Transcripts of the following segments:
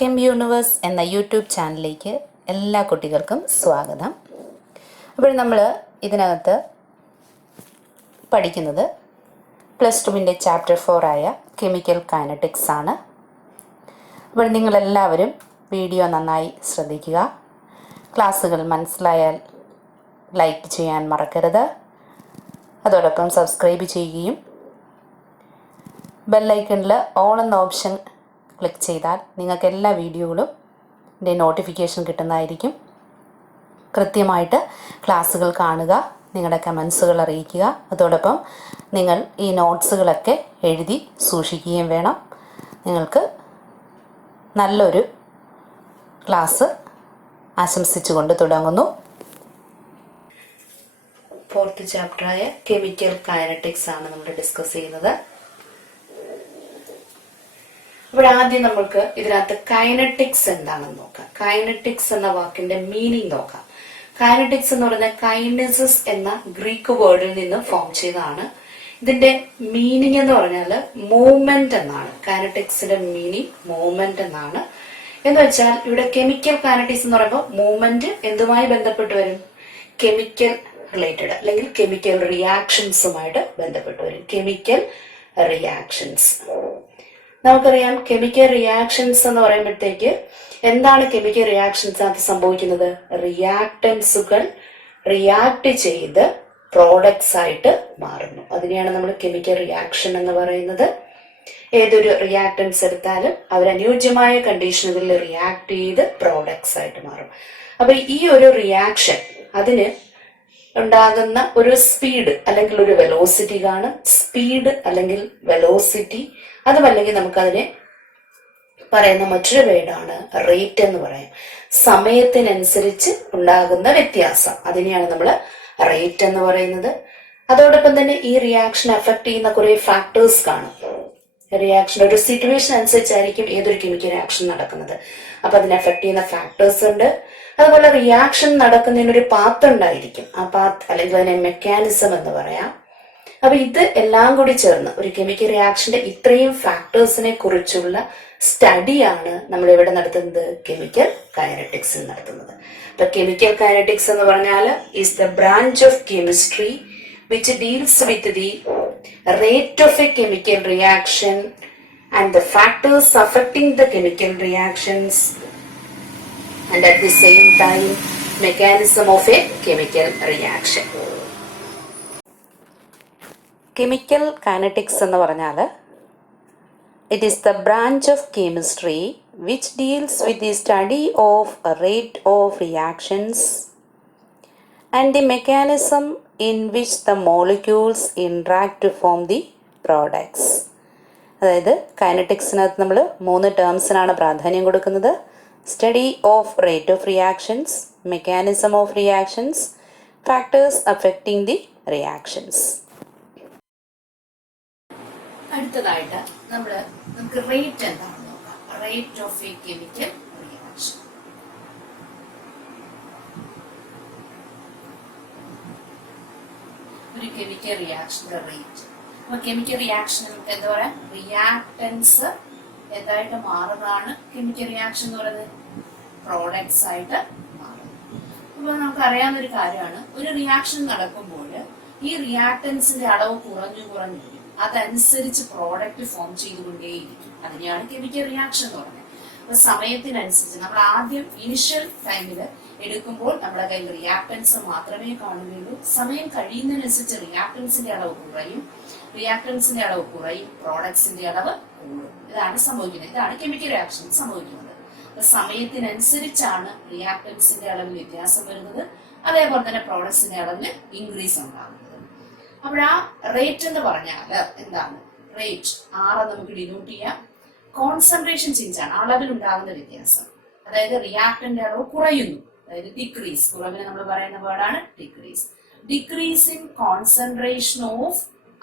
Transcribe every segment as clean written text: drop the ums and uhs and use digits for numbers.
Came universe എന്ന YouTube ചാനലിലേക്ക് എല്ലാ കുട്ടികൾക്കും സ്വാഗതം. അപ്പോൾ നമ്മൾ ഇതിനകത്ത് പഠിക്കുന്നത് +2 ചാപ്റ്റർ 4 ആയ കെമിക്കൽ കൈനറ്റിക്സ് ആണ്. അപ്പോൾ നിങ്ങളെല്ലാവരും വീഡിയോ നന്നായി ശ്രദ്ധിക്കുക. ക്ലാസ്സുകൾ മനസ്സിലായാൽ ലൈക്ക് ചെയ്യാൻ മറക്കരുത്. അതോടൊപ്പം സബ്സ്ക്രൈബ് ചെയ്യുകയും ബെല്ലൈക്കണിൽ ഓൾ എന്ന ഓപ്ഷൻ ക്ലിക്ക് ചെയ്താൽ നിങ്ങൾക്ക് എല്ലാ വീഡിയോകളും നോട്ടിഫിക്കേഷൻ കിട്ടുന്നതായിരിക്കും. കൃത്യമായിട്ട് ക്ലാസ്സുകൾ കാണുക, നിങ്ങളുടെ കമൻസുകൾ അറിയിക്കുക. അതോടൊപ്പം നിങ്ങൾ ഈ നോട്ട്സുകളൊക്കെ എഴുതി സൂക്ഷിക്കുകയും വേണം. നിങ്ങൾക്ക് നല്ലൊരു ക്ലാസ് ആശംസിച്ചുകൊണ്ട് തുടങ്ങുന്നു. 4th ചാപ്റ്ററായ കെമിക്കൽ കൈനറ്റിക്സ് ആണ് നമ്മൾ ഡിസ്കസ് ചെയ്യുന്നത്. അപ്പോൾ ആദ്യം നമ്മൾക്ക് ഇതിനകത്ത് കൈനറ്റിക്സ് എന്താണെന്ന് നോക്കാം. കൈനറ്റിക്സ് എന്ന വാക്കിന്റെ മീനിങ് നോക്കാം. കൈനറ്റിക്സ് എന്ന് പറയുന്നത് കൈനസിസ് എന്ന ഗ്രീക്ക് വേർഡിൽ നിന്ന് ഫോം ചെയ്തതാണ്. ഇതിന്റെ മീനിങ് എന്ന് പറഞ്ഞാൽ മൂവ്മെന്റ് എന്നാണ്. കൈനറ്റിക്സിന്റെ മീനിങ് മൂവ്മെന്റ് എന്നാണ്. എന്ന് വെച്ചാൽ ഇവിടെ കെമിക്കൽ കൈനറ്റിക്സ് എന്ന് പറയുമ്പോൾ മൂവ്മെന്റ് എന്തുമായി ബന്ധപ്പെട്ട് വരും? കെമിക്കൽ റിലേറ്റഡ് അല്ലെങ്കിൽ കെമിക്കൽ റിയാക്ഷൻസുമായിട്ട് ബന്ധപ്പെട്ട് വരും. കെമിക്കൽ റിയാക്ഷൻസ് നമുക്കറിയാം. കെമിക്കൽ റിയാക്ഷൻസ് എന്ന് പറയുമ്പോഴത്തേക്ക് എന്താണ് കെമിക്കൽ റിയാക്ഷൻസ് അത് സംഭവിക്കുന്നത്? റിയാക്ടൻസുകൾ റിയാക്ട് ചെയ്ത് പ്രോഡക്ട്സ് ആയിട്ട് മാറുന്നു. അതിനെയാണ് നമ്മൾ കെമിക്കൽ റിയാക്ഷൻ എന്ന് പറയുന്നത്. ഏതൊരു റിയാക്ടൻസ് എടുത്താലും അവർ അനുയോജ്യമായ കണ്ടീഷനുകളിൽ റിയാക്ട് ചെയ്ത് പ്രോഡക്ട്സ് ആയിട്ട് മാറും. അപ്പൊ ഈ ഒരു റിയാക്ഷൻ അതിന് ഉണ്ടാകുന്ന ഒരു സ്പീഡ് അല്ലെങ്കിൽ ഒരു വെലോസിറ്റി കാണും. സ്പീഡ് അല്ലെങ്കിൽ വെലോസിറ്റി, അതുമല്ലെങ്കിൽ നമുക്കതിനെ പറയുന്ന മറ്റൊരു വേർഡാണ് റേറ്റ് എന്ന് പറയാം. സമയത്തിനനുസരിച്ച് ഉണ്ടാകുന്ന വ്യത്യാസം, അതിനെയാണ് നമ്മൾ റേറ്റ് എന്ന് പറയുന്നത്. അതോടൊപ്പം തന്നെ ഈ റിയാക്ഷൻ അഫക്ട് ചെയ്യുന്ന കുറെ ഫാക്ടേഴ്സ് കാണും. റിയാക്ഷൻ ഒരു സിറ്റുവേഷൻ അനുസരിച്ചായിരിക്കും ഏതൊരു കെമിക്കൽ റിയാക്ഷൻ നടക്കുന്നത്. അപ്പൊ അതിനെ അഫക്ട് ചെയ്യുന്ന ഫാക്ടേഴ്സ് ഉണ്ട്. അതുപോലെ റിയാക്ഷൻ നടക്കുന്നതിനൊരു പാത്ത് ഉണ്ടായിരിക്കും. ആ പാത്ത് അല്ലെങ്കിൽ അതിനെ മെക്കാനിസം എന്ന് പറയാം. അപ്പൊ ഇത് എല്ലാം കൂടി ചേർന്ന് ഒരു കെമിക്കൽ റിയാക്ഷന്റെ ഇത്രയും ഫാക്ടേഴ്സിനെ കുറിച്ചുള്ള സ്റ്റഡിയാണ് നമ്മൾ ഇവിടെ നടത്തുന്നത്, കെമിക്കൽ കൈനറ്റിക്സ് നടത്തുന്നത്. അപ്പൊ കെമിക്കൽ കൈനറ്റിക്സ് എന്ന് പറഞ്ഞാൽ is the branch of chemistry which deals with the rate of A chemical reaction and the factors affecting the chemical reactions and at the same time mechanism of a chemical reaction. Chemical kinetics എന്ന് പറഞ്ഞാൽ it is the branch of chemistry which deals with the study of a rate of reactions and the mechanism in which the molecules interact to form the products. അതായത് കൈനറ്റിക്സിനകത്ത് നമ്മൾ 3 ടേംസിനാണ് പ്രാധാന്യം കൊടുക്കുന്നത്. Study of rate of reactions, mechanism of reactions, factors affecting the reactions. അടുത്തതായിട്ട് നമുക്ക് rate എന്താണെന്ന് നോക്കാം. Rate of A chemical reaction. ഒരു chemical റിയാക്ഷന്റെ rate. അപ്പൊ കെമിക്കൽ റിയാക്ഷൻ നമുക്ക് എന്താ പറയാ? റിയാക്ടൻസ് എന്തായിട്ട് മാറുന്നതാണ് കെമിക്കൽ റിയാക്ഷൻ എന്ന് പറയുന്നത്. പ്രോഡക്ട്സ് ആയിട്ട് മാറും. അപ്പൊ നമുക്ക് അറിയാവുന്ന ഒരു കാര്യമാണ്, ഒരു റിയാക്ഷൻ നടക്കുമ്പോൾ ഈ റിയാക്ടൻസിന്റെ അളവ് കുറഞ്ഞു വരും. അതനുസരിച്ച് പ്രോഡക്റ്റ് ഫോം ചെയ്തുകൊണ്ടേയിരിക്കും. അതിനെയാണ് കെമിക്കൽ റിയാക്ഷൻ എന്ന് പറയുന്നത്. അപ്പൊ സമയത്തിനനുസരിച്ച് നമ്മൾ ആദ്യം ഇനിഷ്യൽ ടൈമിൽ എടുക്കുമ്പോൾ നമ്മുടെ കയ്യിൽ റിയാക്ടൻസ് മാത്രമേ കാണുകയുള്ളൂ. സമയം കഴിയുന്നതിനനുസരിച്ച് റിയാക്ടൻസിന്റെ അളവ് കുറയും, പ്രോഡക്ട്സിന്റെ അളവ് കൂടും. ഇതാണ് സംഭവിക്കുന്നത്. ഇതാണ് കെമിക്കൽ റിയാക്ഷൻ സംഭവിക്കുന്നത്. അപ്പൊ സമയത്തിനനുസരിച്ചാണ് റിയാക്ടൻസിന്റെ അളവിൽ വ്യത്യാസം വരുന്നത്. അതേപോലെ തന്നെ പ്രോഡക്ട്സിന്റെ അളവിൽ ഇൻക്രീസ് ഉണ്ടാകുന്നത്. അപ്പോൾ ആ റേറ്റ് എന്ന് പറഞ്ഞാൽ എന്താണ്? റേറ്റ് നമുക്ക് ഡിനോട്ട് ചെയ്യാം. കോൺസെൻട്രേഷൻ ചേഞ്ച് ആണ്, അളവിൽ ഉണ്ടാകുന്ന വ്യത്യാസം. അതായത് റിയാക്ടന്റെ അളവ് കുറയുന്നു, അതായത് ഡിക്രീസ്. കുറവിന് നമ്മൾ പറയുന്ന വേർഡാണ് decrease. Decrease in concentration of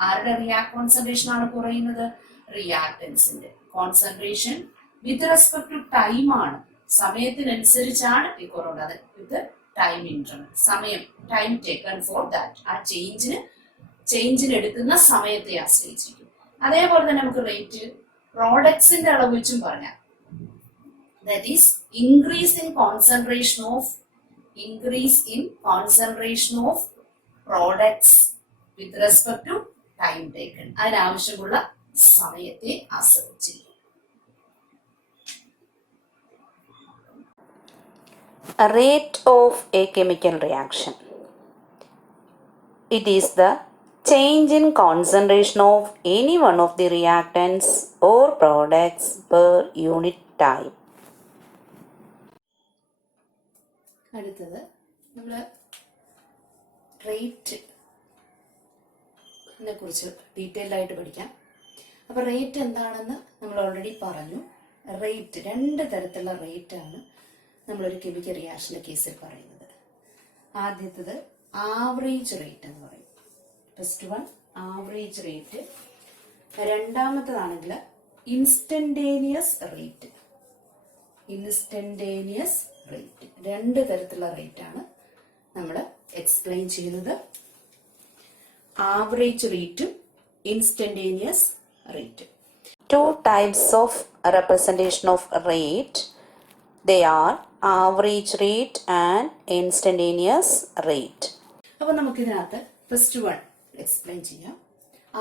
ആരുടെ കോൺസെൻട്രേഷൻ ആണ് കുറയുന്നത്? റിയാക്ടൻസിന്റെ concentration with respect to time ആണ്. സമയത്തിനനുസരിച്ചാണ് ഈ കുറവുള്ളത്. വിത്ത് ടൈം ഇന്റർവൽ, സമയം, ടൈം ടേക്കൺ ഫോർ ദാറ്റ്. ആ ചേഞ്ചിന് എടുക്കുന്ന സമയത്തെ ആശ്രയിച്ചിരിക്കും. അതേപോലെ തന്നെ നമുക്ക് റേറ്റ് പ്രോഡക്ട്സിന്റെ അളവ് വെച്ചും പറഞ്ഞാൽ that is increase in concentration of products with respect to time taken. അതിനാവശ്യമുള്ള സമയത്തെ ആശ്രയിച്ചിരിക്കും. A rate of a chemical reaction. It is the change in concentration of any one of the reactants or products per unit time. അടുത്തത് നമ്മൾ റേറ്റിനെ കുറിച്ച് detailed ആയിട്ട് പഠിക്കാം. അപ്പോൾ rate എന്താണെന്ന് നമ്മൾ ഓൾറെഡി പറഞ്ഞു. റേറ്റ്, രണ്ട് തരത്തിലുള്ള റേറ്റാണ് നമ്മളൊരു കെമിക്കൽ റിയാക്ഷൻ്റെ കേസിൽ പറയുന്നത്. ആദ്യത്തത് ആവറേജ് റേറ്റ് എന്ന് പറയും. First one average rate. രണ്ടാമത്തതാണെങ്കിൽ ഇൻസ്റ്റന്റേനിയസ് റേറ്റ്. രണ്ട് തരത്തിലുള്ള റേറ്റ് ആണ് നമ്മൾ എക്സ്പ്ലെയിൻ ചെയ്യുന്നത്. ആവറേജ് റേറ്റും instantaneous rate. Two types of representation of rate. They are average rate and instantaneous rate. അപ്പോൾ നമുക്കിതിനകത്ത് ഫസ്റ്റ് വൺ എക്സ്പ്ലെയിൻ ചെയ്യാം.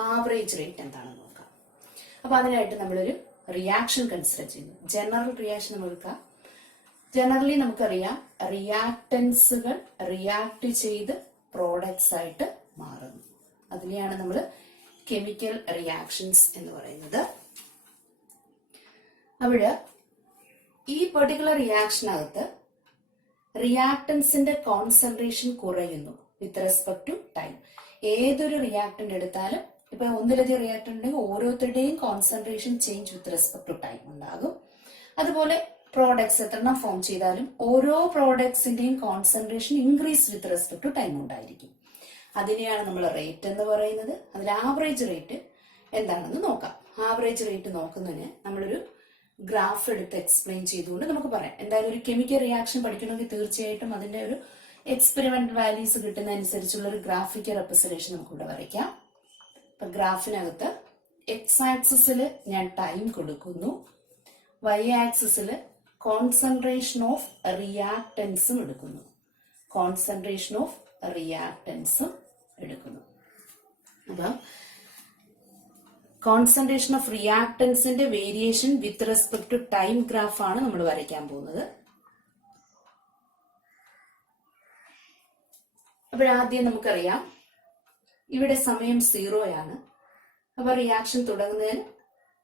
ആവറേജ് റേറ്റ് എന്താണെന്ന് നോക്കാം. അപ്പോൾ അതിനായിട്ട് നമ്മളൊരു റിയാക്ഷൻ കൺസിഡർ ചെയ്യുന്നു. ജനറൽ റിയാക്ഷൻ എടുക്കാം. ജനറലി നമുക്കറിയാം റിയാക്ടൻസുകൾ റിയാക്ട് ചെയ്ത് പ്രോഡക്ട്സ് ആയിട്ട് മാറുന്നു. അതിനെയാണ് നമ്മൾ കെമിക്കൽ റിയാക്ഷൻസ് എന്ന് പറയുന്നത്. അവിടെ ഈ പെർട്ടിക്കുലർ റിയാക്ഷനകത്ത് റിയാക്ടൻസിന്റെ കോൺസെൻട്രേഷൻ കുറയുന്നു വിത്ത് റെസ്പെക്ട് ടു ടൈം. ഏതൊരു റിയാക്ടന്റ് എടുത്താലും ഇപ്പൊ ഒന്നിലധികം റിയാക്ടന്റ് ഉണ്ടെങ്കിൽ ഓരോരുത്തരുടെയും concentration change with respect to time ഉണ്ടാകും. അതുപോലെ പ്രോഡക്ട്സ് എത്രണ്ണം ഫോം ചെയ്താലും ഓരോ പ്രോഡക്ട്സിന്റെയും concentration increase with respect to time ഉണ്ടായിരിക്കും. അതിനെയാണ് നമ്മൾ റേറ്റ് എന്ന് പറയുന്നത്. അതിൽ ആവറേജ് റേറ്റ് എന്താണെന്ന് നോക്കാം. ആവറേജ് റേറ്റ് നോക്കുന്നതിന് നമ്മളൊരു ഗ്രാഫ് എടുത്ത് എക്സ്പ്ലെയിൻ ചെയ്തുകൊണ്ട് നമുക്ക് പറയാം. എന്തായാലും ഒരു കെമിക്കൽ റിയാക്ഷൻ പഠിക്കണമെങ്കിൽ തീർച്ചയായിട്ടും അതിന്റെ ഒരു എക്സ്പെരിമെന്റൽ വാല്യൂസ് കിട്ടുന്ന അനുസരിച്ചുള്ള ഒരു ഗ്രാഫിക്കൽ റെപ്രസെന്റേഷൻ നമുക്കിവിടെ വരയ്ക്കാം. ഇപ്പൊ ഗ്രാഫിനകത്ത് എക്സ് ആക്സിസിൽ ഞാൻ ടൈം കൊടുക്കുന്നു, വൈ ആക്സിസിൽ കോൺസെൻട്രേഷൻ ഓഫ് റിയാക്ടൻസും എടുക്കുന്നു. അപ്പം കോൺസെൻട്രേഷൻ ഓഫ് റിയാക്ടൻസിന്റെ variation with respect to time ഗ്രാഫാണ് നമ്മൾ വരയ്ക്കാൻ പോകുന്നത്. അപ്പോഴാദ്യം നമുക്കറിയാം ഇവിടെ സമയം 0 ആണ്. അപ്പൊ റിയാക്ഷൻ തുടങ്ങുന്നതിന്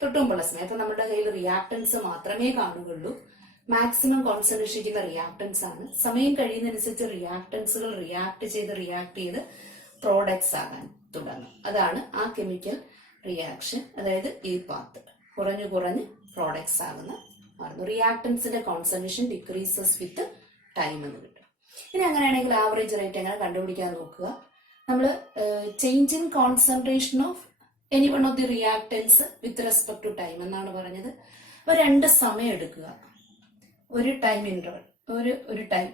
തൊട്ടുമുമ്പുള്ള സമയം. അപ്പൊ നമ്മുടെ കയ്യിൽ റിയാക്ടൻസ് മാത്രമേ കാണുകയുള്ളൂ. മാക്സിമം കോൺസെൻട്രേഷൻ ഇരിക്കുന്ന റിയാക്ടൻസ് ആണ്. സമയം കഴിയുന്നതനുസരിച്ച് റിയാക്ടൻസുകൾ റിയാക്ട് ചെയ്ത് പ്രോഡക്ട്സ് ആകാൻ തുടങ്ങും. അതാണ് ആ കെമിക്കൽ റിയാക്ഷൻ. അതായത് ഈ പാത്ത് കുറഞ്ഞു പ്രോഡക്ട്സ് ആകുന്ന മാറുന്നു. റിയാക്ടൻസിന്റെ കോൺസെൻട്രേഷൻ ഡിക്രീസസ് വിത്ത് ടൈം എന്ന് കിട്ടും. ഇനി അങ്ങനെയാണെങ്കിൽ ആവറേജ് റേറ്റ് എങ്ങനെ കണ്ടുപിടിക്കാൻ നോക്കുക. നമ്മൾ change in concentration of any one of the reactants with respect to time എന്നാണ് പറഞ്ഞത്. അപ്പൊ രണ്ട് സമയം എടുക്കുക. ഒരു ടൈം ഇന്റർവൽ, ഒരു ടൈം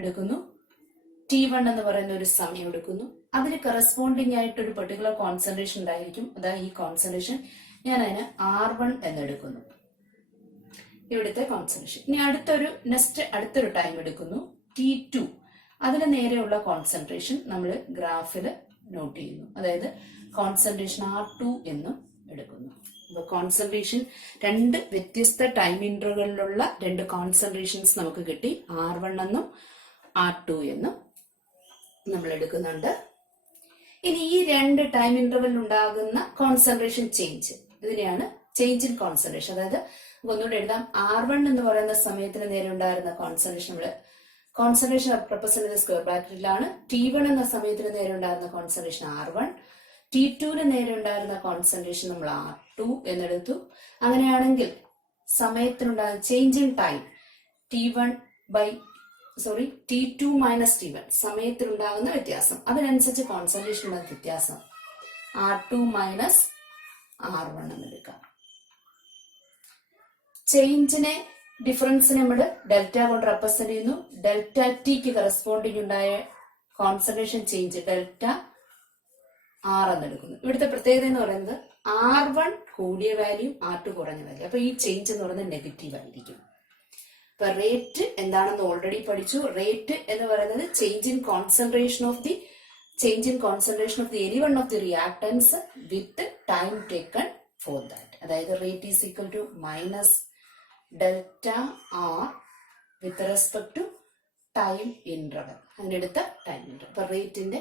എടുക്കുന്നു. T1 എന്ന് പറയുന്ന ഒരു സമയം എടുക്കുന്നു. അതിന് കറസ്പോണ്ടിങ് ആയിട്ട് ഒരു പെർട്ടിക്കുലർ കോൺസെൻട്രേഷൻ ഉണ്ടായിരിക്കും. അതായത് ഈ കോൺസെൻട്രേഷൻ ഞാൻ അതിന് R1 എന്നെടുക്കുന്നു, ഇവിടുത്തെ കോൺസെൻട്രേഷൻ. ഇനി അടുത്തൊരു ടൈം എടുക്കുന്നു, T2. അതിന് നേരെയുള്ള കോൺസെൻട്രേഷൻ നമ്മൾ ഗ്രാഫിൽ നോട്ട് ചെയ്യുന്നു. അതായത് കോൺസെൻട്രേഷൻ R2 എന്നും എടുക്കുന്നു. അപ്പൊ കോൺസെൻട്രേഷൻ രണ്ട് വ്യത്യസ്ത ടൈം ഇന്റർവെല്ലിലുള്ള രണ്ട് കോൺസെൻട്രേഷൻസ് നമുക്ക് കിട്ടി. R1 എന്നും R2 എന്നും നമ്മൾ എടുക്കുന്നുണ്ട്. ഇനി ഈ രണ്ട് ടൈം ഇന്റർവെൽ ഉണ്ടാകുന്ന കോൺസെൻട്രേഷൻ ചേഞ്ച്, ഇതിനെയാണ് ചേഞ്ച് ഇൻ കോൺസെൻട്രേഷൻ. അതായത് ഒന്നുകൂടെ എഴുതാം. R1 എന്ന് പറയുന്ന സമയത്തിന് നേരെ ഉണ്ടായിരുന്ന കോൺസെൻട്രേഷൻ നമ്മൾ കോൺസെൻട്രേഷൻ റെപ്രസെന്റ് സ്ക്വയർ ബ്രാക്കറ്റിലാണ്. T1 എന്ന സമയത്തിന് നേരെ ഉണ്ടായിരുന്ന കോൺസെൻട്രേഷൻ R1, T2ന് നേരെ ഉണ്ടായിരുന്ന കോൺസെൻട്രേഷൻ നമ്മൾ R2 എന്നെടുത്തു. അങ്ങനെയാണെങ്കിൽ സമയത്തിനുണ്ടാകുന്ന change in time T2 minus T1 സമയത്തിലുണ്ടാകുന്ന വ്യത്യാസം, അതിനനുസരിച്ച് കോൺസെൻട്രേഷൻ ഉണ്ടാകുന്ന വ്യത്യാസം R2 മൈനസ് R1 എന്നെടുക്കാം. ചേഞ്ചിനെ ഡിഫറൻസിനെ നമ്മൾ ഡെൽറ്റ കൊണ്ട് റെപ്രസെന്റ് ചെയ്യുന്നു. ഡെൽറ്റ ടിക്ക് കറസ്പോണ്ടിങ് ഉണ്ടായ കോൺസെൻട്രേഷൻ ചേഞ്ച് ഡെൽറ്റ R എന്നെടുക്കുന്നു. ഇവിടുത്തെ പ്രത്യേകത എന്ന് പറയുന്നത് R1 കൂടിയ വാല്യൂ, R2 കുറഞ്ഞ വാല്യൂ. അപ്പൊ ഈ ചേഞ്ച് എന്ന് പറയുന്നത് നെഗറ്റീവ് ആയിരിക്കും. ഇപ്പൊ റേറ്റ് എന്താണെന്ന് ഓൾറെഡി പഠിച്ചു. റേറ്റ് എന്ന് പറയുന്നത് change in concentration of the any one of the reactants with time taken for that. അതായത് rate is equal to minus delta R with respect to time interval. അതിനെടുത്ത time interval. അപ്പൊ റേറ്റിന്റെ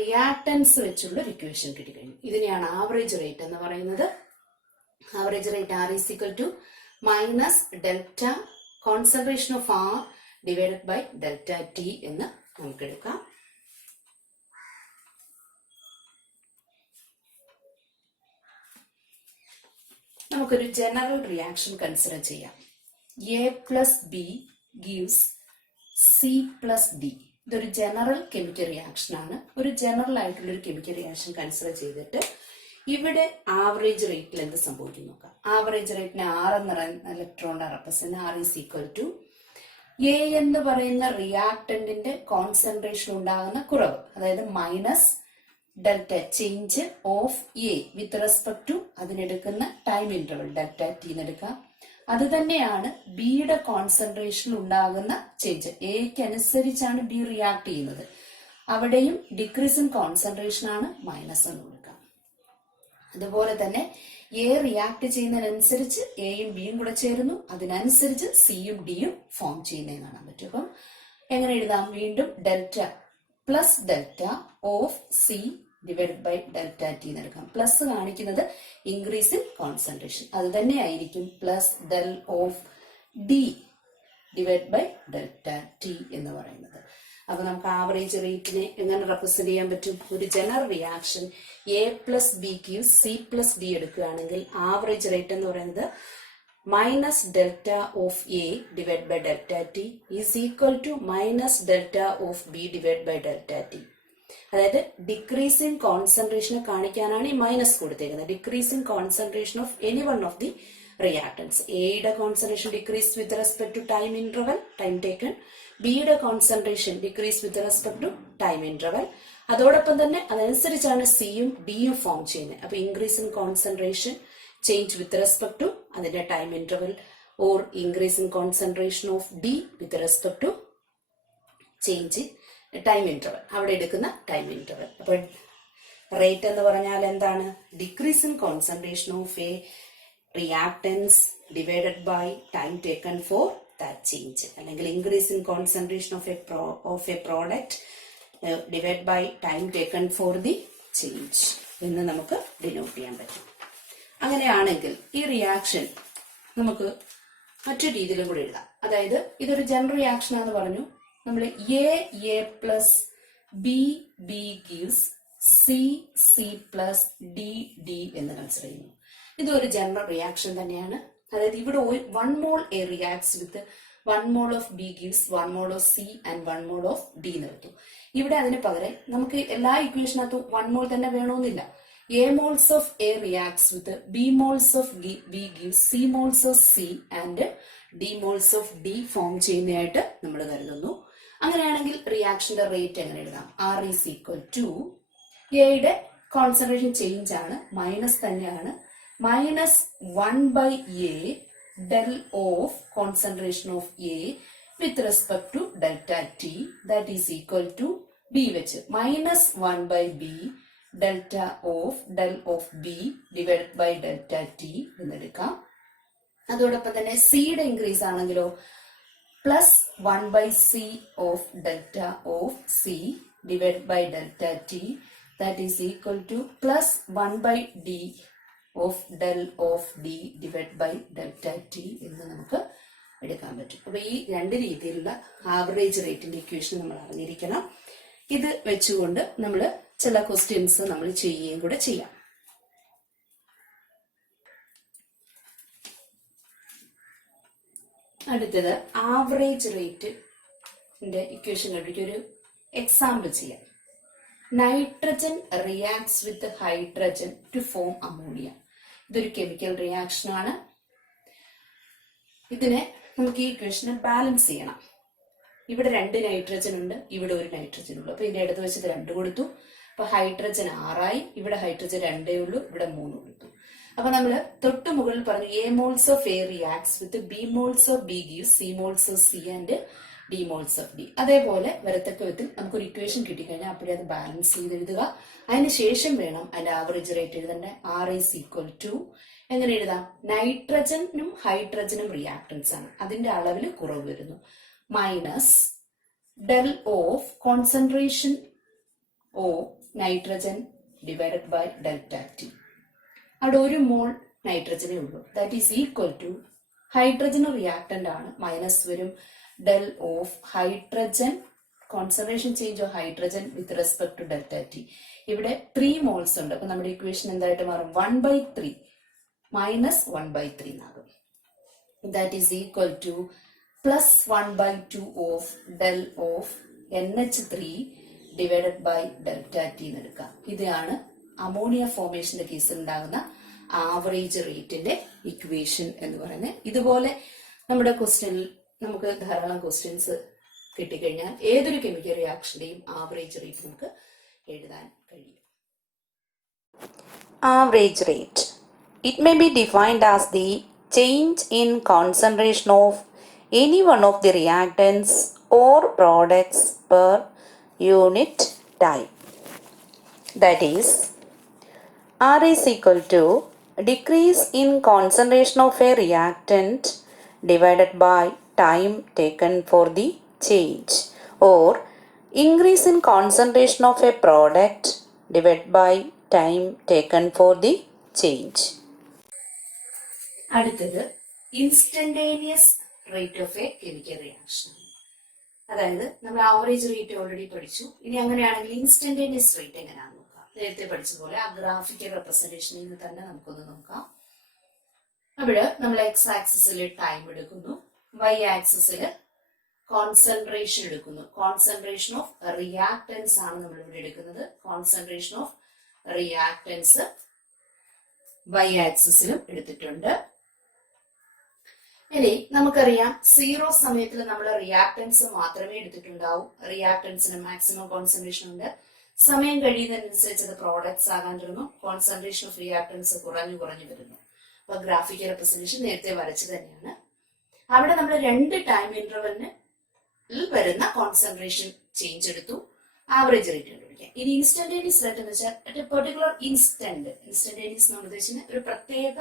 reactance വെച്ചുള്ള ഒരു equation കിട്ടിക്കഴിഞ്ഞു. ഇതിനെയാണ് average rate എന്ന് പറയുന്നത്. Average rate R is equal to minus delta concentration of R divided by delta T എന്ന് നമുക്ക് എടുക്കാം. നമുക്കൊരു ജനറൽ റിയാക്ഷൻ കൺസിഡർ ചെയ്യാം. A plus B gives C plus D. ഇതൊരു ജനറൽ കെമിക്കൽ റിയാക്ഷൻ ആണ്. ഒരു ജനറൽ ആയിട്ടുള്ള ഒരു കെമിക്കൽ റിയാക്ഷൻ കൺസിഡർ ചെയ്തിട്ട് ഇവിടെ ആവറേജ് റേറ്റിൽ എന്ത് സംഭവിക്കും നോക്കാം. ആവറേജ് റേറ്റിന് ആർ എന്ന് പറയുന്ന ഇലക്ട്രോണിന്റെ represent R is equal to A എന്ന് പറയുന്ന റിയാക്ടന്റിന്റെ കോൺസെൻട്രേഷൻ ഉണ്ടാകുന്ന കുറവ്, അതായത് minus delta change of A with respect to അതിനെടുക്കുന്ന ടൈം ഇന്റർവൽ ഡെൽറ്റ ടി എന്നെടുക്കാം. അത് തന്നെയാണ് ബിയുടെ കോൺസെൻട്രേഷൻ ഉണ്ടാകുന്ന ചേഞ്ച്. എക്ക് അനുസരിച്ചാണ് ബി റിയാക്ട് ചെയ്യുന്നത്. അവിടെയും ഡിക്രീസ് ഇൻ കോൺസെൻട്രേഷൻ ആണ് മൈനസ് എന്ന് കൊടുക്കാം. അതുപോലെ തന്നെ എ റിയാക്ട് ചെയ്യുന്നതിനനുസരിച്ച് എയും ബിയും കൂടെ ചേരുന്നു, അതിനനുസരിച്ച് സിയും ഡിയും ഫോം ചെയ്യുന്നതെന്ന് കാണാൻ പറ്റും. അപ്പം എങ്ങനെ എഴുതാം? വീണ്ടും delta plus delta of C divide by delta T എന്നെടുക്കാം. പ്ലസ് കാണിക്കുന്നത് ഇൻക്രീസ് ഇൻ കോൺസെൻട്രേഷൻ. അത് തന്നെ ആയിരിക്കും plus del of D divide by delta T എന്ന് പറയുന്നത്. അപ്പൊ നമുക്ക് ആവറേജ് റേറ്റിനെ എങ്ങനെ റെപ്രസെന്റ് ചെയ്യാൻ പറ്റും? ഒരു ജനറൽ റിയാക്ഷൻ എ പ്ലസ് ബിക്ക് സി പ്ലസ് ഡി എടുക്കുകയാണെങ്കിൽ ആവറേജ് റേറ്റ് എന്ന് പറയുന്നത് minus delta of A divide by delta T is equal to minus delta of B divide by delta T. അതായത് ഡിക്രീസ് ഇൻ കോൺസെൻട്രേഷനെ കാണിക്കാനാണ് ഈ മൈനസ് കൊടുത്തേക്കുന്നത്. Decrease in concentration of any one of the reactants. എയുടെ concentration decrease with respect to time interval time taken. ബിയുടെ concentration decrease with respect to time interval. അതോടൊപ്പം തന്നെ അതനുസരിച്ചാണ് സിയും ഡിയും ഫോം ചെയ്യുന്നത്. അപ്പൊ increase in concentration change with respect to അതിന്റെ time interval or increase in concentration of D with respect to change time interval, അവിടെ എടുക്കുന്ന ടൈം ഇന്റർവൽ. അപ്പൊ റേറ്റ് എന്ന് പറഞ്ഞാൽ എന്താണ്? Decrease in concentration of A reactants divided by time taken for that change, അല്ലെങ്കിൽ increase in concentration of a product divided by time taken for the change എന്ന് നമുക്ക് denote ചെയ്യാൻ പറ്റും. അങ്ങനെയാണെങ്കിൽ ഈ റിയാക്ഷൻ നമുക്ക് മറ്റൊരു രീതിയിലും കൂടി എഴുതാം. അതായത് ഇതൊരു ജനറൽ റിയാക്ഷൻ ആണെന്ന് പറഞ്ഞു. നമ്മൾ A plus B gives C plus D എന്ന് കൺസിഡർ ചെയ്യുന്നു. ഇതൊരു ജനറൽ റിയാക്ഷൻ തന്നെയാണ്. അതായത് ഇവിടെ 1 mole A reacts with 1 mole of B gives 1 mole of C and 1 mole of D നിർത്തും. ഇവിടെ അതിന് പകരം നമുക്ക് എല്ലാ ഇക്വേഷനകത്തും 1 mole തന്നെ വേണമെന്നില്ല. A moles of A reacts with B moles of B gives C moles of C and D moles of D form ചെയ്യുന്നതായിട്ട് നമ്മൾ കരുതുന്നു. അങ്ങനെയാണെങ്കിൽ റിയാക്ഷന്റെ റേറ്റ് എങ്ങനെ എഴുതാം? R is equal to എയുടെ കോൺസെൻട്രേഷൻ ചേഞ്ച് ആണ്, മൈനസ് തന്നെയാണ്, minus 1 by A del of concentration of A with respect to delta T, that is equal to B വെച്ച് minus 1 by B delta of del of B divided by delta T എന്നെടുക്കാം. അതോടൊപ്പം തന്നെ സിയുടെ increase ആണെങ്കിലോ plus 1 by C of delta of C divided by delta T, that is equal to plus 1 by D of del of D divided by delta T എന്ന് നമുക്ക് എടുക്കാൻ പറ്റും. അപ്പൊ ഈ രണ്ട് രീതിയിലുള്ള ആവറേജ് റേറ്റിന്റെ ഇക്വേഷൻ നമ്മൾ അറിഞ്ഞിരിക്കണം. ഇത് വെച്ചുകൊണ്ട് നമ്മൾ ചില ക്വസ്റ്റ്യൻസ് നമ്മൾ ചെയ്യുകയും കൂടെ ചെയ്യാം. അടുത്തത് ആവറേജ് റേറ്റിന്റെ ഇക്വേഷൻ കണ്ടിട്ട് ഒരു എക്സാമ്പിൾ ചെയ്യാം. Nitrogen reacts with hydrogen to form ammonia. ഇതൊരു കെമിക്കൽ റിയാക്ഷൻ ആണ്. ഇതിനെ നമുക്ക് ഈ ഇക്വേഷനെ ബാലൻസ് ചെയ്യണം. ഇവിടെ 2 നൈട്രജൻ ഉണ്ട്, ഇവിടെ ഒരു നൈട്രജൻ ഉള്ളു. അപ്പൊ ഇതിന്റെ ഇടത് വെച്ചത് 2 കൊടുത്തു. അപ്പൊ ഹൈഡ്രജൻ 6ആയി. ഇവിടെ ഹൈഡ്രജൻ 2 ഉള്ളൂ, ഇവിടെ 3 കൊടുത്തു. അപ്പൊ നമ്മൾ തൊട്ട് മുകളിൽ പറഞ്ഞു A moles of A reacts with B moles of B give C moles of C and D moles of D. അതേപോലെ വരത്തക്ക വിധത്തിൽ നമുക്കൊരു ഇക്വേഷൻ കിട്ടിക്കഴിഞ്ഞാൽ അപ്പോഴേ അത് ബാലൻസ് ചെയ്ത് എഴുതുക. അതിന് ശേഷം വേണം അതിന്റെ ആവറേജ് റേറ്റ് എഴുതേണ്ട. ആർ ഈസ് ഈക്വൽ ടു എങ്ങനെ എഴുതാം? നൈട്രജനും ഹൈഡ്രജനും റിയാക്ടൻസ് ആണ്, അതിന്റെ അളവിൽ കുറവ് വരുന്നു, minus del of concentration of nitrogen divided by delta T. അവിടെ ഒരു മോൾ നൈട്രജനേ ഉള്ളൂ, that is equal to hydrogen reactant ആണ്, മൈനസ് വരും del of hydrogen concentration change of hydrogen with respect to delta T. ഇവിടെ 3 മോൾസ് ഉണ്ട്, അപ്പൊ നമ്മുടെ ഇക്വേഷൻ എന്തായിട്ട് മാറും? 1/3 മൈനസ് 1/3 എന്നാകും. That is equal to plus 1/2 of del of NH3 divided by delta T എന്ന് എടുക്കാം. ഇതാണ് അമോണിയ ഫോർമേഷന്റെ കേസിൽ ഉണ്ടാകുന്ന ആവറേജ് റേറ്റിന്റെ ഇക്വേഷൻ എന്ന് പറയുന്നത്. ഇതുപോലെ നമ്മുടെ ക്വസ്റ്റ്യനിൽ നമുക്ക് ധാരാളം ക്വസ്റ്റ്യൻസ് കിട്ടിക്കഴിഞ്ഞാൽ ഏതൊരു കെമിക്കൽ റിയാക്ഷന്റെയും ആവറേജ് റേറ്റ് നമുക്ക് എഴുതാൻ കഴിയും. Average rate. It may be defined as the change in concentration of any one of the reactants or products per unit time. That is, R is equal to decrease in concentration of a reactant divided by time taken for the change, or increase in concentration of a product divided by time taken for the change. അടുത്തത് instantaneous rate of A chemical reaction. അതായത് നമ്മൾ average rate already പഠിച്ചു. ഇനി അങ്ങനെയാണെങ്കിൽ instantaneous rate എങ്ങനെയാണെന്ന് നോക്കാം. നേരത്തെ പഠിച്ചതുപോലെ ആ ഗ്രാഫിക്കൽ റെപ്രസെന്റേഷനിൽ നിന്ന് തന്നെ നമുക്കൊന്ന് നോക്കാം. അവിടെ നമ്മൾ എക്സ് ആക്സിസിൽ ടൈം എടുക്കുന്നു, വൈ ആക്സിസിൽ കോൺസെൻട്രേഷൻ എടുക്കുന്നു. കോൺസെൻട്രേഷൻ ഓഫ് റിയാക്ടൻസ് ആണ് നമ്മൾ ഇവിടെ എടുക്കുന്നത്. കോൺസെൻട്രേഷൻ ഓഫ് റിയാക്ടൻസ് വൈ ആക്സിസിലും എടുത്തിട്ടുണ്ട്. ഇനി നമുക്കറിയാം 0 സമയത്തിൽ നമ്മൾ റിയാക്ടൻസ് മാത്രമേ എടുത്തിട്ടുണ്ടാവൂ. റിയാക്ടൻസിന് മാക്സിമം കോൺസെൻട്രേഷൻ ഉണ്ട്. സമയം കഴിയുന്നതിനനുസരിച്ച് അത് പ്രോഡക്ട്സ് ആകാൻ തുടങ്ങും. കോൺസെൻട്രേഷൻ ഓഫ് റിയാക്ടൻസ് കുറഞ്ഞു വരുന്നു. അപ്പൊ ഗ്രാഫിക്കൽ റെപ്രസെന്റേഷൻ നേരത്തെ വരച്ചു തന്നെയാണ്. അവിടെ നമ്മൾ 2 ടൈം ഇന്റർവെലിന് വരുന്ന കോൺസെൻട്രേഷൻ ചേഞ്ച് എടുത്തു, ആവറേജ് റേറ്റ് കണ്ടുപിടിക്കാം. ഇനി ഇൻസ്റ്റന്റേനിയസ് റേറ്റ് എന്ന് വെച്ചാൽ അറ്റ് എ പെർട്ടിക്കുലർ ഇൻസ്റ്റന്റേനിയസ് എന്ന് ഉദ്ദേശിക്കുന്നത് ഒരു പ്രത്യേക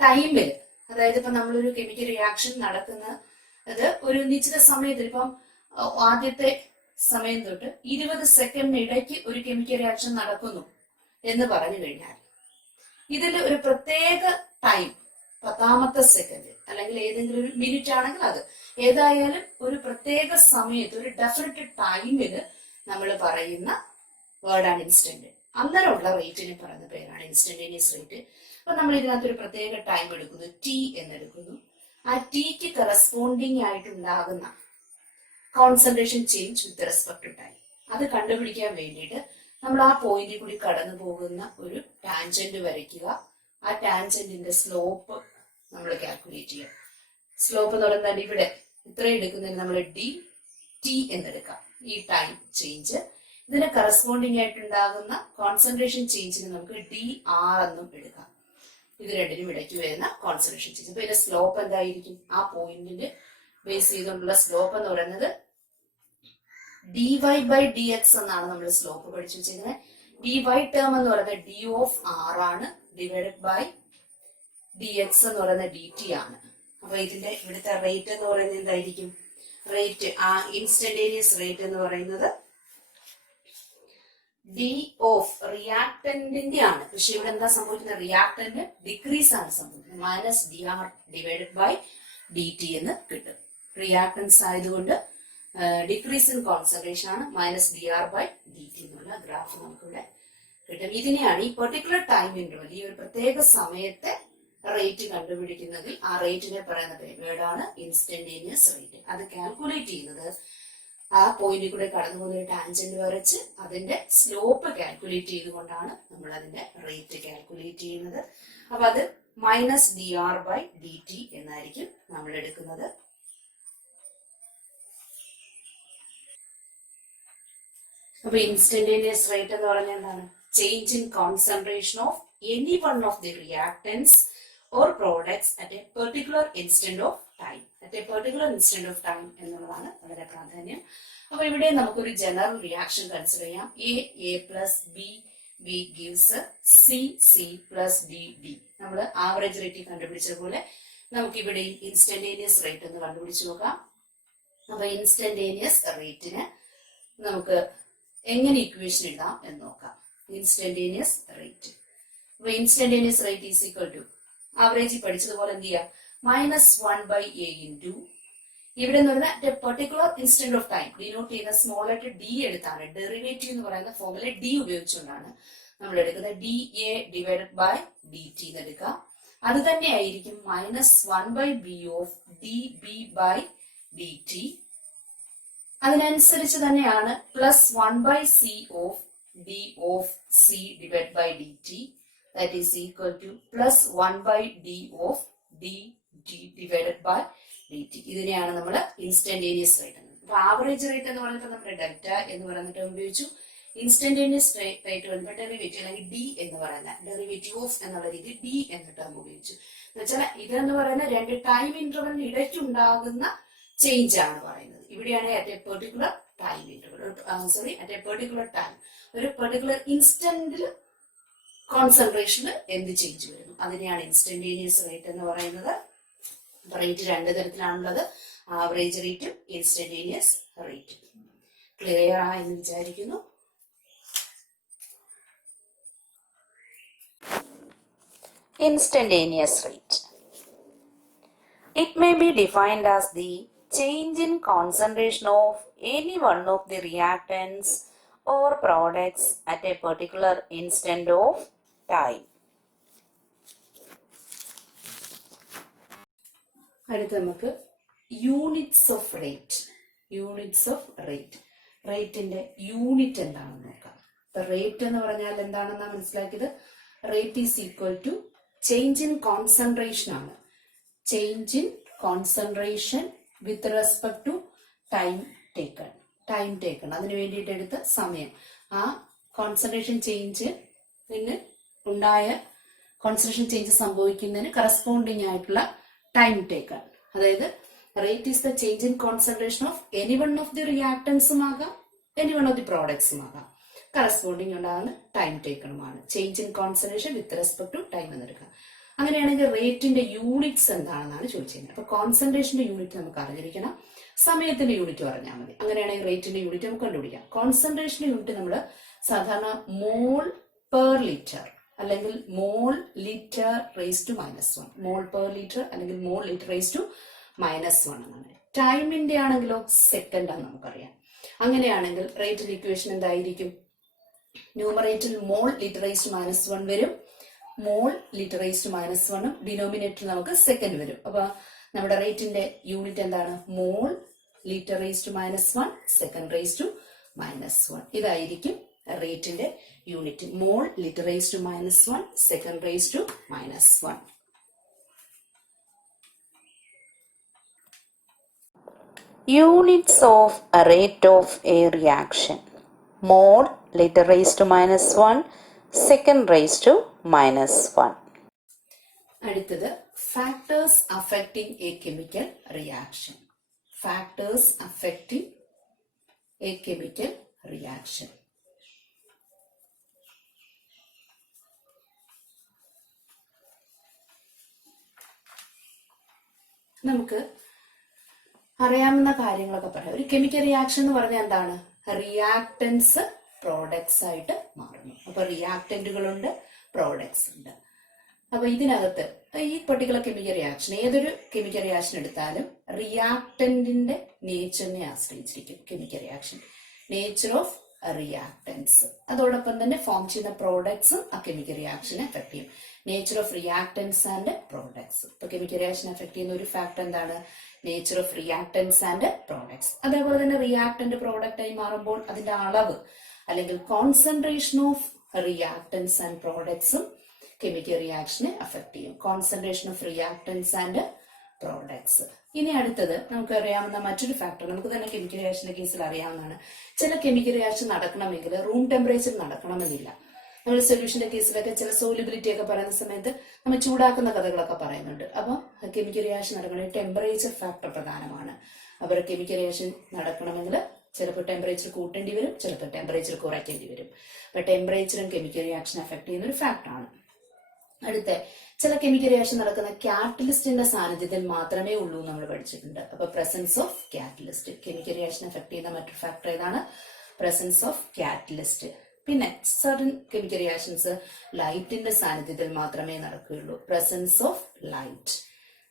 ടൈമിൽ, അതായത് ഇപ്പൊ നമ്മളൊരു കെമിക്കൽ റിയാക്ഷൻ നടക്കുന്നത് ഒരു നിശ്ചിത സമയത്തിൽ, ഇപ്പം ആദ്യത്തെ സമയം തൊട്ട് 20 സെക്കൻഡിന് ഇടയ്ക്ക് ഒരു കെമിക്കൽ റിയാക്ഷൻ നടക്കുന്നു എന്ന് പറഞ്ഞു കഴിഞ്ഞാൽ ഇതിൽ ഒരു പ്രത്യേക ടൈം 10ാമത്തെ സെക്കൻഡ് അല്ലെങ്കിൽ ഏതെങ്കിലും ഒരു മിനിറ്റ് ആണെങ്കിൽ അത് ഏതായാലും ഒരു പ്രത്യേക സമയത്ത് ഒരു ഡെഫിനറ്റ് ടൈമിൽ നമ്മൾ പറയുന്ന വേർഡാണ് ഇൻസ്റ്റന്റ്. അന്നേരമുള്ള റേറ്റിനെ പറയുന്ന പേരാണ് ഇൻസ്റ്റന്റേനിയസ് റേറ്റ്. അപ്പൊ നമ്മൾ ഇതിനകത്ത് ഒരു പ്രത്യേക ടൈം എടുക്കുന്നു, ടി എന്നെടുക്കുന്നു. ആ ടിക്ക് കറസ്പോണ്ടിങ് ആയിട്ടുണ്ടാകുന്ന concentration change with respect to time അത് കണ്ടുപിടിക്കാൻ വേണ്ടിയിട്ട് നമ്മൾ ആ പോയിന്റിൽ കൂടി കടന്നു പോകുന്ന ഒരു ടാൻജന്റ് വരയ്ക്കുക. ആ ടാൻജന്റിന്റെ സ്ലോപ്പ് നമ്മൾ കാൽക്കുലേറ്റ് ചെയ്യുക. സ്ലോപ്പ് എന്ന് പറയുന്നത് ഇവിടെ ഇത്ര എടുക്കുന്നതിന് നമ്മൾ ഡി ടി എന്നെടുക്കാം. ഈ ടൈം ചേഞ്ച് ഇതിന് കറസ്പോണ്ടിങ് ആയിട്ടുണ്ടാകുന്ന കോൺസെൻട്രേഷൻ ചേഞ്ചിന് നമുക്ക് ഡി ആർ എന്നും എടുക്കാം. ഇത് രണ്ടിനും ഇടയ്ക്ക് വരുന്ന കോൺസെൻട്രേഷൻ ചേഞ്ച്. അപ്പൊ ഇതിന്റെ സ്ലോപ്പ് എന്തായിരിക്കും? ആ പോയിന്റിന്റെ ബേസ് ചെയ്തുകൊണ്ടുള്ള സ്ലോപ്പ് എന്ന് പറയുന്നത് dy ബൈ ഡി എക്സ് എന്നാണ് നമ്മൾ സ്ലോപ്പ് പഠിച്ചു വെച്ചിരിക്കുന്നത്. ഡി വൈ ടേം എന്ന് പറയുന്നത് ഡി ഓഫ് ആർ ആണ്, ഡിവൈഡഡ് ബൈ ഡി എക്സ് എന്ന് പറയുന്നത് ഡി ടി ആണ്. അപ്പൊ ഇതിന്റെ ഇവിടുത്തെ റേറ്റ് എന്ന് പറയുന്നത് എന്തായിരിക്കും? റേറ്റ് ആ ഇൻസ്റ്റന്റേനിയസ് റേറ്റ് എന്ന് പറയുന്നത് ഡി ഓഫ് റിയാക്ടന്റിന്റെ ആണ്. പക്ഷെ ഇവിടെ എന്താ സംഭവിക്കുന്നത്? റിയാക്ടന്റ് ഡിക്രീസ് ആണ് സംഭവിക്കുന്നത്. Minus D R divided by D T എന്ന് കിട്ടും. റിയാക്ടൻസ് ആയതുകൊണ്ട് ഡിക്രീസ് ഇൻ കോൺസെൻട്രേഷൻ ആണ്, minus D R by D T എന്നുള്ള ഗ്രാഫ് നമുക്കിവിടെ കിട്ടും. ഇതിനെയാണ് ഈ പെർട്ടിക്കുലർ ടൈം ഇന്റർവൽ, ഈ ഒരു പ്രത്യേക സമയത്തെ റേറ്റ് കണ്ടുപിടിക്കുന്നതിൽ ആ റേറ്റിനെ പറയുന്ന വേർഡാണ് ഇൻസ്റ്റന്റേനിയസ് റേറ്റ്. അത് കാൽക്കുലേറ്റ് ചെയ്യുന്നത് ആ പോയിന്റിൽ കൂടെ കടന്നു പോകുന്ന ടാൻജന്റ് വരച്ച് അതിന്റെ സ്ലോപ്പ് കാൽക്കുലേറ്റ് ചെയ്തുകൊണ്ടാണ് നമ്മൾ അതിന്റെ റേറ്റ് കാൽക്കുലേറ്റ് ചെയ്യുന്നത്. അപ്പൊ അത് minus D R by D T എന്നായിരിക്കും നമ്മൾ എടുക്കുന്നത്. അപ്പൊ ഇൻസ്റ്റന്റേനിയസ് റേറ്റ് എന്ന് പറഞ്ഞാൽ എന്താണ്? change in concentration of any one of the reactants or products at a particular instant of time. At a particular instant of time എന്നുള്ളതാണ് വളരെ പ്രാധാന്യം. അപ്പൊ ഇവിടെ നമുക്കൊരു ജനറൽ റിയാക്ഷൻ കൺസിഡർ ചെയ്യാം. A plus B gives C plus D. നമ്മൾ average rate കണ്ടുപിടിച്ച പോലെ നമുക്ക് ഇവിടെ ഇൻസ്റ്റന്റേനിയസ് റേറ്റ് ഒന്ന് കണ്ടുപിടിച്ച് നോക്കാം. അപ്പൊ ഇൻസ്റ്റന്റേനിയസ് റേറ്റിന് നമുക്ക് എങ്ങനെ ഇക്വേഷൻ എഴുതാം എന്ന് നോക്കാം. Instantaneous rate. അപ്പൊ instantaneous rate is equal to average പഠിച്ചതുപോലെ എന്ത് ചെയ്യാം, -1/a ഇൻറ്റു ഇവിടെ എന്ന് പറഞ്ഞാൽ particular instant of time denote ചെയ്യുന്ന സ്മോൾ ആയിട്ട് ഡി എടുത്താണ്. ഡെറിവേറ്റീവ് എന്ന് പറയുന്ന ഫോമുല ഡി ഉപയോഗിച്ചുകൊണ്ടാണ് നമ്മൾ എടുക്കുന്നത്. D A divided by D T എന്ന് എടുക്കുക. അത് തന്നെ ആയിരിക്കും -1/b of D B by D T. അതിനനുസരിച്ച് തന്നെയാണ് +1/c of D of C divide by D T. That is equal to +1/d of dt divided by dt. ഇതിനെയാണ് നമ്മൾ instantaneous rate. അപ്പൊ ആവറേജ് റേറ്റ് എന്ന് പറഞ്ഞപ്പോൾ നമ്മുടെ ഡെൽറ്റ എന്ന് പറയുന്ന ടേം ഉപയോഗിച്ചു. ഇൻസ്റ്റന്റേനിയസ് റേറ്റ് വരുമ്പോൾ ഡെറിവേറ്റീവ് അല്ലെങ്കിൽ ഡി എന്ന് പറയുന്ന ഡെറിവേറ്റീവ് ഓഫ് എന്നുള്ള രീതി ഡി എന്ന ടേം ഉപയോഗിച്ചു. എന്ന് വെച്ചാൽ ഇതെന്ന് പറയുന്ന രണ്ട് ടൈം ഇന്റർവെലിന് ഇടയ്ക്ക് ഉണ്ടാകുന്ന ചേഞ്ച് ആണ് പറയുന്നത്. ഇവിടെയാണ് at A particular time interval, at A particular time, ഒരു പെർട്ടിക്കുലർ ഇൻസ്റ്റന്റിൽ കോൺസെൻട്രേഷന് എന്ത് ചേഞ്ച് വരുന്നു അതിനെയാണ് ഇൻസ്റ്റന്റേനിയസ് റേറ്റ് എന്ന് പറയുന്നത്. റേറ്റ് രണ്ട് തരത്തിലാണുള്ളത്, ആവറേജ് റേറ്റും ഇൻസ്റ്റന്റേനിയസ് റേറ്റും. ക്ലിയർ ആയെന്ന് വിചാരിക്കുന്നു. Instantaneous rate. It may be defined as the change in concentration of any one of the reactants or products at a particular instant of time. അടുത്ത നമുക്ക് units of rate. Units of rate, റേറ്റിന്റെ unit എന്താണെന്ന് നോക്കാം. ഇപ്പൊ rate എന്ന് പറഞ്ഞാൽ എന്താണെന്നാ മനസ്സിലാക്കിയത്. Rate is equal to change in concentration ആണ്. Change in concentration with respect to time taken. Time taken അതിന് വേണ്ടിയിട്ട് എടുത്ത സമയം. ആ കോൺസെൻട്രേഷൻ ചേഞ്ച് പിന്നെ ഉണ്ടായ കോൺസെൻട്രേഷൻ ചേഞ്ച് സംഭവിക്കുന്നതിന് കറസ്പോണ്ടിങ് ആയിട്ടുള്ള ടൈം ടേക്കൺ. അതായത് rate is the change in concentration of any one of the റിയാക്ടൻസും ആകാം, എനി വൺ ഓഫ് ദി പ്രോഡക്ട്സും ആകാം. കറസ്പോണ്ടിങ് ഉണ്ടാകുന്ന ടൈം ടേക്കണുമാണ് change in concentration with respect to time എന്നെടുക്കുക. അങ്ങനെയാണെങ്കിൽ റേറ്റിന്റെ യൂണിറ്റ്സ് എന്താണെന്നാണ് ചോദിച്ചിരുന്നത്. അപ്പൊ കോൺസെൻട്രേഷന്റെ യൂണിറ്റ് നമുക്ക് അറിഞ്ഞിരിക്കണം, സമയത്തിന്റെ യൂണിറ്റ് പറഞ്ഞാൽ മതി. അങ്ങനെയാണെങ്കിൽ റേറ്റിന്റെ യൂണിറ്റ് നമുക്ക് കണ്ടുപിടിക്കാം. കോൺസെൻട്രേഷന്റെ യൂണിറ്റ് നമ്മൾ സാധാരണ മോൾ പെർ ലിറ്റർ അല്ലെങ്കിൽ mole litre raise to -1, mole per litre അല്ലെങ്കിൽ മോൾ ലിറ്റർ റേസ് ടു -1 എന്നാണ്. ടൈമിന്റെ ആണെങ്കിലോ സെക്കൻഡ് ആണ് നമുക്കറിയാം. അങ്ങനെയാണെങ്കിൽ റേറ്റിന്റെ ഇക്വേഷൻ എന്തായിരിക്കും? ന്യൂമറേറ്ററിൽ മോൾ ലിറ്റർ റേസ് ടു -1 വരും, മോൾ ലിറ്റർ റേസ് ടു -1ഉം ഡിനോമിനേറ്റർ നമുക്ക് സെക്കൻഡ് വരും. അപ്പൊ നമ്മുടെ റേറ്റിന്റെ യൂണിറ്റ് എന്താണ്? Mole litre raise to -1 second raise to -1. ഇതായിരിക്കും റേറ്റിന്റെ യൂണിറ്റ്. Mole litre raise to -1 second raise to -1. Units of a rate of a reaction. Mole liter raised to -1, second raised to -1. അടുത്തത് factors affecting A chemical reaction. Factors affecting A chemical reaction. നമുക്ക് അറിയാവുന്ന കാര്യങ്ങളൊക്കെ പറയാം. ഒരു chemical reaction എന്ന് പറഞ്ഞാൽ എന്താണ്? Reactance products ആയിട്ട് മാറുന്നു. അപ്പൊ റിയാക്ടന്റുകളുണ്ട്, പ്രോഡക്ട്സ് ഉണ്ട്. അപ്പൊ ഇതിനകത്ത് ഈ പെർട്ടിക്കുലർ കെമിക്കൽ റിയാക്ഷൻ, ഏതൊരു കെമിക്കൽ റിയാക്ഷൻ എടുത്താലും റിയാക്ടന്റിന്റെ നേച്ചറിനെ ആശ്രയിച്ചിരിക്കും chemical reaction. Nature of reactants, അതോടൊപ്പം തന്നെ ഫോം ചെയ്യുന്ന പ്രോഡക്ട്സും ആ കെമിക്കൽ റിയാക്ഷനെ എഫക്ട് ചെയ്യും. Nature of reactants and products. ഇപ്പൊ കെമിക്കൽ റിയാക്ഷൻ എഫക്ട് ചെയ്യുന്ന ഒരു ഫാക്ടർ എന്താണ്? Nature of reactants and products. അതേപോലെ തന്നെ റിയാക്ടന്റ് പ്രോഡക്റ്റ് ആയി മാറുമ്പോൾ അതിന്റെ അളവ് അല്ലെങ്കിൽ കോൺസെൻട്രേഷൻ ഓഫ് റിയാക്ടൻസ് ആൻഡ് പ്രോഡക്ട്സും കെമിക്കൽ റിയാക്ഷനെ അഫക്ട് ചെയ്യും. Concentration of reactants and products. ഇനി അടുത്തത് നമുക്ക് അറിയാവുന്ന മറ്റൊരു ഫാക്ടർ, നമുക്ക് തന്നെ കെമിക്കൽ റിയാക്ഷന്റെ കേസിൽ അറിയാവുന്നതാണ്. ചില കെമിക്കൽ റിയാക്ഷൻ നടക്കണമെങ്കിൽ റൂം ടെമ്പറേച്ചർ നടക്കണമെന്നില്ല. നമ്മൾ സൊല്യൂഷന്റെ കേസിലൊക്കെ ചില സോലിബിലിറ്റി ഒക്കെ പറയുന്ന സമയത്ത് നമ്മൾ ചൂടാക്കുന്ന കഥകളൊക്കെ പറയുന്നുണ്ട്. അപ്പോൾ കെമിക്കൽ റിയാക്ഷൻ നടക്കണമെങ്കിൽ ടെമ്പറേച്ചർ ഫാക്ടർ പ്രധാനമാണ്. അപ്പോൾ കെമിക്കൽ റിയാക്ഷൻ നടക്കണമെങ്കിൽ ചിലപ്പോൾ ടെമ്പറേച്ചർ കൂട്ടേണ്ടി വരും, ചിലപ്പോൾ ടെമ്പറേച്ചർ കുറയ്ക്കേണ്ടി വരും. അപ്പോൾ ടെമ്പറേച്ചറും കെമിക്കൽ റിയാക്ഷൻ എഫക്ട് ചെയ്യുന്ന ഒരു ഫാക്ടറാണ്. അടുത്ത ചില കെമിക്കൽ റിയാക്ഷൻ നടക്കുന്ന കാറ്റലിസ്റ്റിന്റെ സാന്നിധ്യത്തിൽ മാത്രമേ ഉള്ളൂ നമ്മൾ പഠിച്ചിട്ടുണ്ട്. അപ്പൊ presence of catalyst, chemical reaction effect ചെയ്യുന്ന മറ്റൊരു ഫാക്ടർ ഏതാണ്? Presence of catalyst. പിന്നെ സർട്ടൻ കെമിക്കൽ റിയാക്ഷൻസ് ലൈറ്റിന്റെ സാന്നിധ്യത്തിൽ മാത്രമേ നടക്കുകയുള്ളൂ, പ്രസൻസ് ഓഫ് ലൈറ്റ്.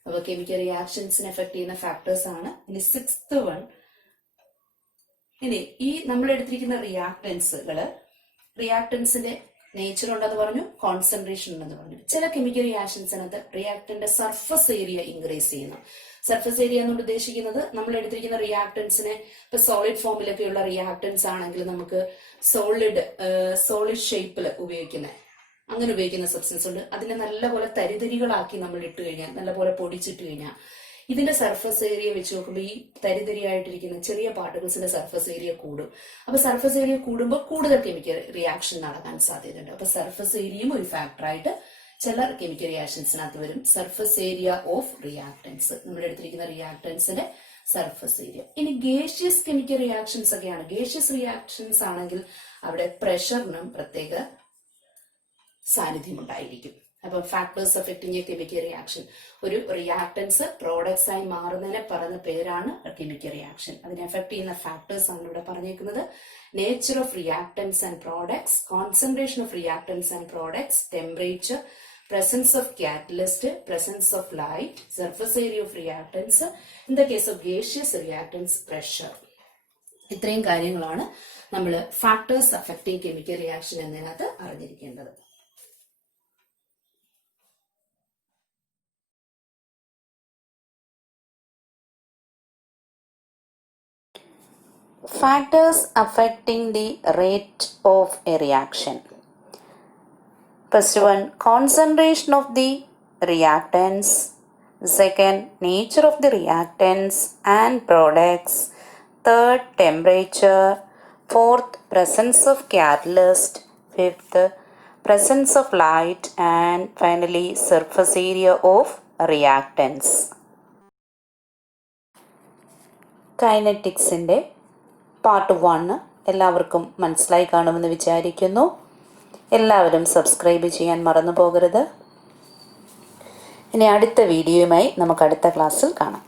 അപ്പൊ കെമിക്കൽ റിയാക്ഷൻസിനെ എഫക്ട് ചെയ്യുന്ന ഫാക്ടേഴ്സ് ആണ്. ഇനി 6th വൺ, ഇനി ഈ നമ്മൾ എടുത്തിരിക്കുന്ന റിയാക്ടൻസിന്റെ നേച്ചർ ഉണ്ടെന്ന് പറഞ്ഞു, കോൺസെൻട്രേഷൻ ഉണ്ടെന്ന് പറഞ്ഞു. ചില കെമിക്കൽ റിയാക്ഷൻസിനകത്ത് റിയാക്ടന്റെ സർഫസ് ഏരിയ ഇൻക്രീസ് ചെയ്യുന്നു. സർഫസ് ഏരിയ എന്നുകൊണ്ട് ഉദ്ദേശിക്കുന്നത് നമ്മൾ എടുത്തിരിക്കുന്ന റിയാക്ടൻസിനെ ഇപ്പൊ സോളിഡ് ഫോമിലൊക്കെയുള്ള റിയാക്ടൻസ് ആണെങ്കിൽ നമുക്ക് സോളിഡ് ഷേപ്പിൽ അങ്ങനെ ഉപയോഗിക്കുന്ന സബ്സ്റ്റൻസ് ഉണ്ട്. അതിനെ നല്ലപോലെ തരിതരികളാക്കി നമ്മൾ ഇട്ട് കഴിഞ്ഞാൽ, നല്ലപോലെ പൊടിച്ചിട്ട് കഴിഞ്ഞാൽ ഇതിന്റെ സർഫസ് ഏരിയ വെച്ച് നോക്കുമ്പോൾ ഈ തരിതരിയായിട്ടിരിക്കുന്ന ചെറിയ പാർട്ടിക്കിൾസിന്റെ സർഫസ് ഏരിയ കൂടും. അപ്പൊ സർഫസ് ഏരിയ കൂടുമ്പോൾ കൂടുതൽ കെമിക്കൽ റിയാക്ഷൻ നടക്കാൻ സാധ്യതയുണ്ട്. അപ്പൊ സർഫസ് ഏരിയയും ഒരു ഫാക്ടറായിട്ട് ചില കെമിക്കൽ റിയാക്ഷൻസിനകത്ത് വരും. സർഫസ് ഏരിയ ഓഫ് റിയാക്ടൻസ്, നമ്മൾ എടുത്തിരിക്കുന്ന റിയാക്ടൻസിന്റെ സർഫസ് ഏരിയ. ഇനി ഗേഷ്യസ് കെമിക്കൽ റിയാക്ഷൻസ് ഒക്കെയാണ്. ഗേഷ്യസ് റിയാക്ഷൻസ് ആണെങ്കിൽ അവിടെ പ്രഷറിനും പ്രത്യേക സാന്നിധ്യം ഉണ്ടായിരിക്കും. അപ്പൊ factors affecting A chemical reaction, ഒരു റിയാക്ടൻസ് പ്രോഡക്ട്സ് ആയി മാറുന്നതിനെ പറയുന്ന പേരാണ് കെമിക്കൽ റിയാക്ഷൻ. അതിനെ എഫക്ട് ചെയ്യുന്ന ഫാക്ടേഴ്സ് ആണ് ഇവിടെ പറഞ്ഞേക്കുന്നത്. Nature of reactants and products, concentration of reactants and products, temperature, presence of catalyst, presence of light, surface area of reactants, in the case of gaseous reactants, pressure. ഇത്രയും കാര്യങ്ങളാണ് നമ്മൾ factors affecting chemical reaction എന്നതിനകത്ത് അറിഞ്ഞിരിക്കേണ്ടത്. Factors affecting the rate of a reaction. First one, concentration of the reactants. Second, nature of the reactants and products. Third, temperature. Fourth, presence of catalyst. Fifth, presence of light. And finally, surface area of reactants. കൈനറ്റിക്സിൻ്റെ part 1 എല്ലാവർക്കും മനസ്സിലായി കാണുമെന്ന് വിചാരിക്കുന്നു. എല്ലാവരും subscribe ചെയ്യാൻ മറന്നു പോകരുത്. ഇനി അടുത്ത വീഡിയോയുമായി നമുക്ക് അടുത്ത ക്ലാസ്സിൽ കാണാം.